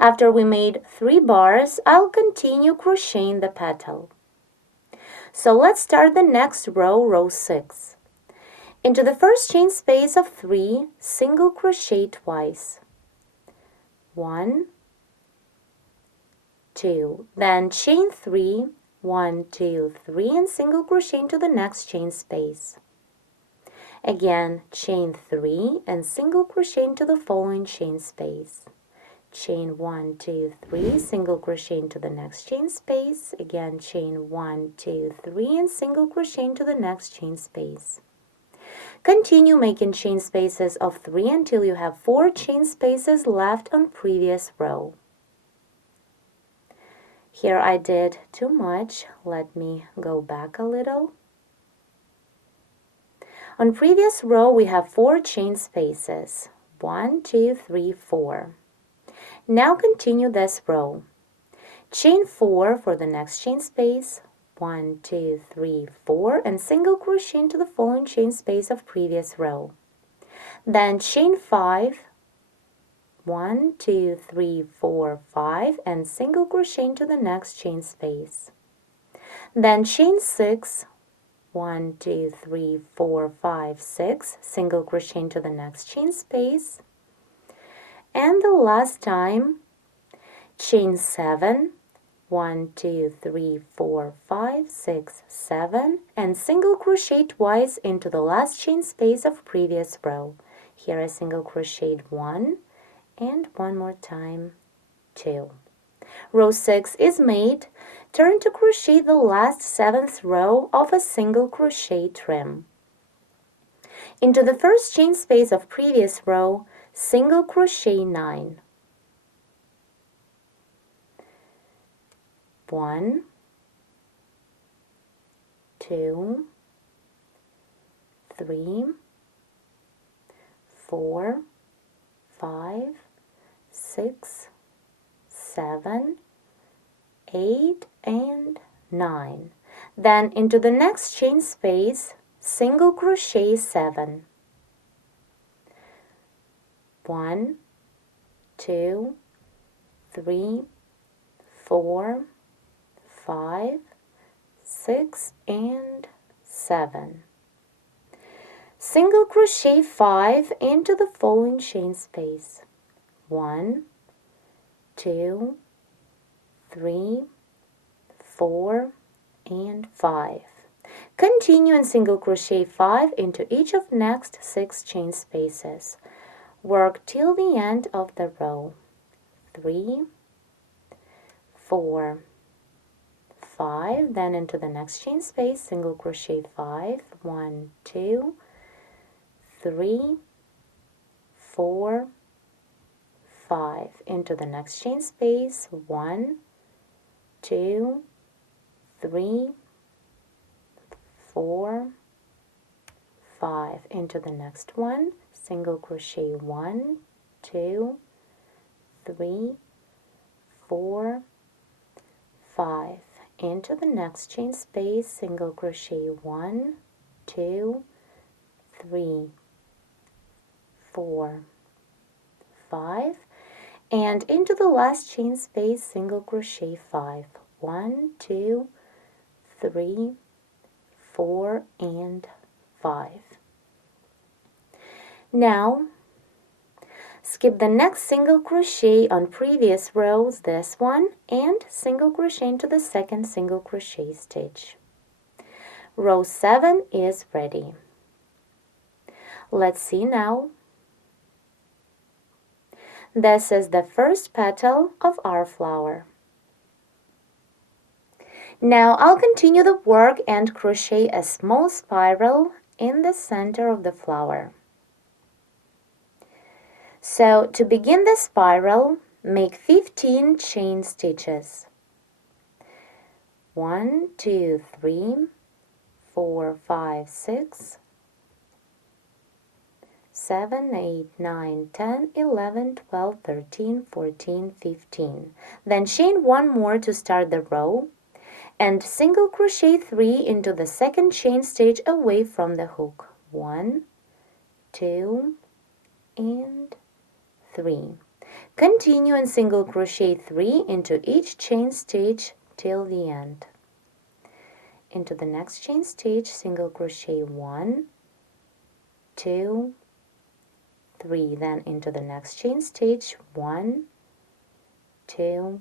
After we made 3 bars, I'll continue crocheting the petal. So let's start the next row, row 6. Into the first chain space of 3, single crochet twice. 1, 2, then chain 3, 1, 2, 3, and single crochet into the next chain space. Again, chain 3 and single crochet into the following chain space. Chain 1, 2, 3, single crochet into the next chain space. Again, chain 1, 2, 3, and single crochet into the next chain space. Continue making chain spaces of 3 until you have 4 chain spaces left on previous row. Here I did too much. Let me go back a little. On previous row we have 4 chain spaces. 1, 2, 3, 4. Now continue this row. Chain 4 for the next chain space. 1, 2, 3, 4, and single crochet into the following chain space of previous row. Then chain 5, 1, 2, 3, 4, 5, and single crochet into the next chain space. Then chain 6, 1, 2, 3, 4, 5, 6, single crochet into the next chain space. And the last time, chain 7, 1, 2, 3, 4, 5, 6, 7, and single crochet twice into the last chain space of previous row. Here I single crocheted 1, and one more time, 2. Row 6 is made. Turn to crochet the last 7th row of a single crochet trim. Into the first chain space of previous row, single crochet 9. 1, 2, 3, 4, 5, 6, 7, 8, and 9. Then into the next chain space, single crochet 7. 1, 2, 3, 4, 5, 6, and 7. Single crochet 5 into the following chain space. 1, 2, 3, 4, and 5. Continue and single crochet 5 into each of next 6 chain spaces. Work till the end of the row. 3, 4, 5, then into the next chain space, single crochet 5, 1, 2, 3, 4, 5, into the next chain space, 1, 2, 3, 4, 5, into the next one, single crochet 1, 2, 3, 4, 5, into the next chain space, single crochet 1, 2, 3, 4, 5, and into the last chain space, single crochet 5, 1, 2, 3, 4, and 5. Now skip the next single crochet on previous rows, this one, and single crochet into the second single crochet stitch. Row 7 is ready. Let's see now. This is the first petal of our flower. Now I'll continue the work and crochet a small spiral in the center of the flower. So to begin the spiral, make 15 chain stitches. 1, 2, 3, 4, 5, 6, 7, 8, 9, 10, 11, 12, 13, 14, 15. Then chain one more to start the row and single crochet 3 into the second chain stitch away from the hook. 1, 2, and 3. Continue and single crochet 3 into each chain stitch till the end. Into the next chain stitch, single crochet 1, 2, 3. Then into the next chain stitch, 1, 2,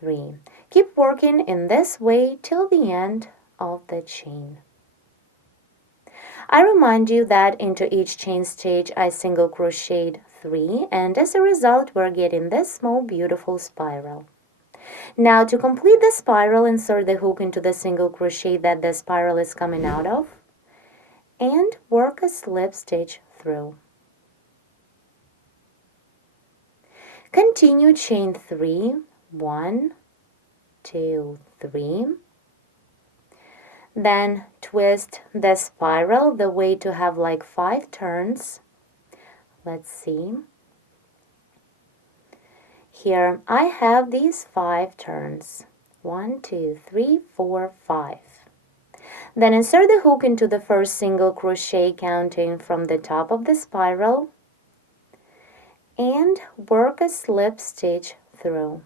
3. Keep working in this way till the end of the chain. I remind you that into each chain stitch I single crocheted 3, and as a result we're getting this small beautiful spiral. Now to complete the spiral, insert the hook into the single crochet that the spiral is coming out of and work a slip stitch through. Continue chain 3, 1, 2, 3. Then twist the spiral the way to have like 5 turns. Let's see. Here I have these 5 turns. 1, 2, 3, 4, 5. Then insert the hook into the first single crochet counting from the top of the spiral and work a slip stitch through.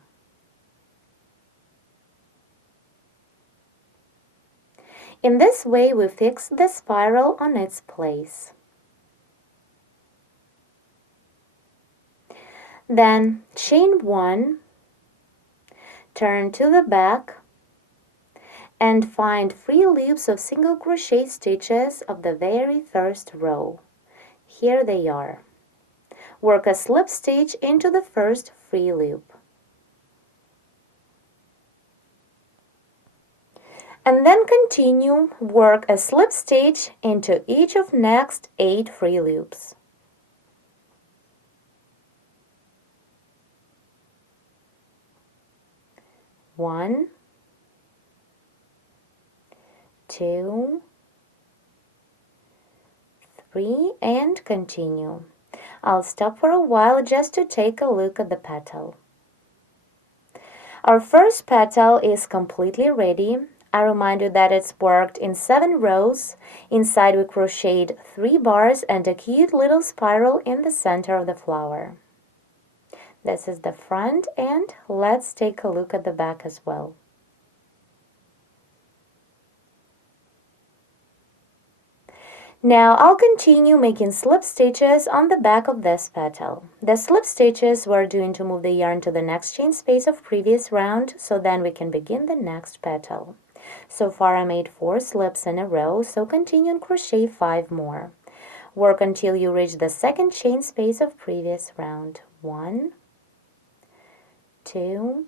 In this way we fix the spiral on its place. Then chain 1, turn to the back and find 3 loops of single crochet stitches of the very first row. Here they are. Work a slip stitch into the first 3 loop. And then continue, work a slip stitch into each of next 8 free loops. One, 2, 3, and continue. I'll stop for a while just to take a look at the petal. Our first petal is completely ready. I remind you that it's worked in 7 rows. Inside we crocheted 3 bars and a cute little spiral in the center of the flower. This is the front, and let's take a look at the back as well. Now I'll continue making slip stitches on the back of this petal. The slip stitches we're doing to move the yarn to the next chain space of previous round, so then we can begin the next petal. So far I made 4 slips in a row, so continue and crochet 5 more. Work until you reach the second chain space of previous round. 1, 2,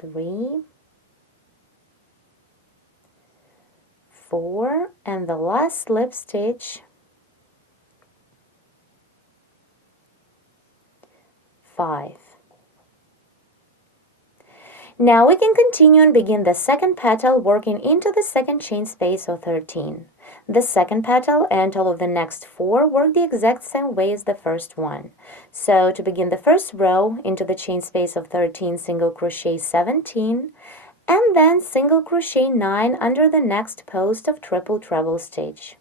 3, 4, and the last slip stitch, 5. Now we can continue and begin the second petal working into the second chain space of 13. The second petal and all of the next 4 work the exact same way as the first one. So to begin the first row, into the chain space of 13, single crochet 17, and then single crochet 9 under the next post of triple treble stitch.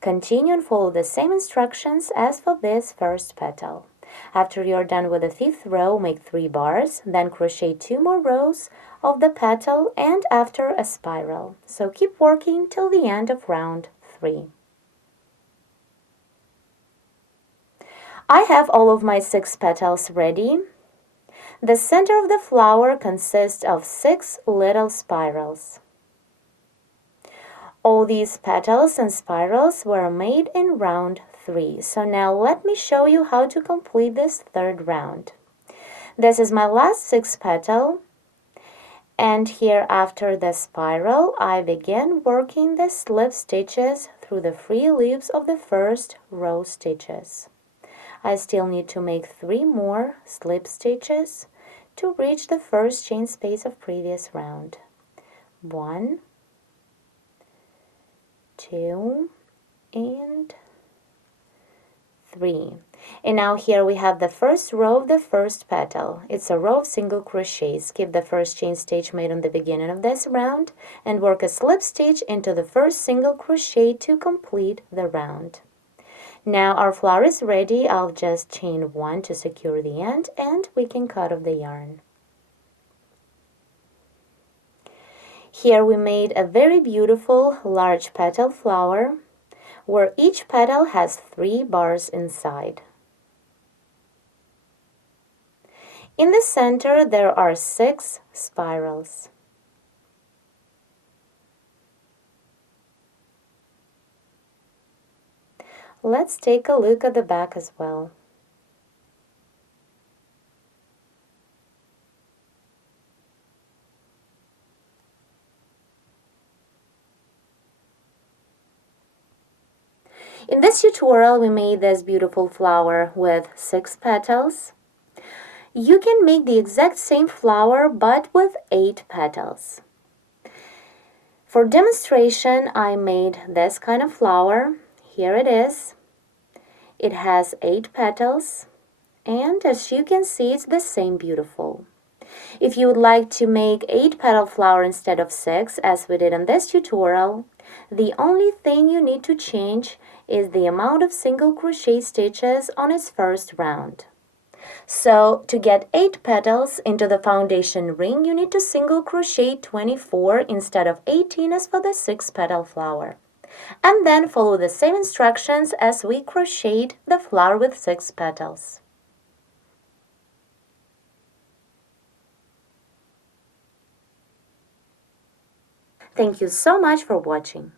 Continue and follow the same instructions as for this first petal. After you're done with the 5th row, make 3 bars, then crochet 2 more rows of the petal and after a spiral. So keep working till the end of round 3. I have all of my 6 petals ready. The center of the flower consists of 6 little spirals. All these petals and spirals were made in round 3. So now let me show you how to complete this 3rd round. This is my last 6th petal, and here after the spiral I began working the slip stitches through the free loops of the first row stitches. I still need to make 3 more slip stitches to reach the first chain space of previous round. 1, 2, and 3. And now here we have the first row of the first petal. It's a row of single crochets. Skip the first chain stitch made on the beginning of this round and work a slip stitch into the first single crochet to complete the round. Now our flower is ready. I'll just chain 1 to secure the end and we can cut off the yarn. Here we made a very beautiful large petal flower where each petal has 3 bars inside. In the center there are 6 spirals. Let's take a look at the back as well. In this tutorial, we made this beautiful flower with 6 petals. You can make the exact same flower but with 8 petals. For demonstration, I made this kind of flower. Here it is. It has 8 petals, and as you can see, it's the same beautiful. If you would like to make 8 petal flower instead of 6, as we did in this tutorial, the only thing you need to change is the amount of single crochet stitches on its first round. So to get 8 petals into the foundation ring, you need to single crochet 24 instead of 18 as for the 6 petal flower. And then follow the same instructions as we crocheted the flower with 6 petals. Thank you so much for watching.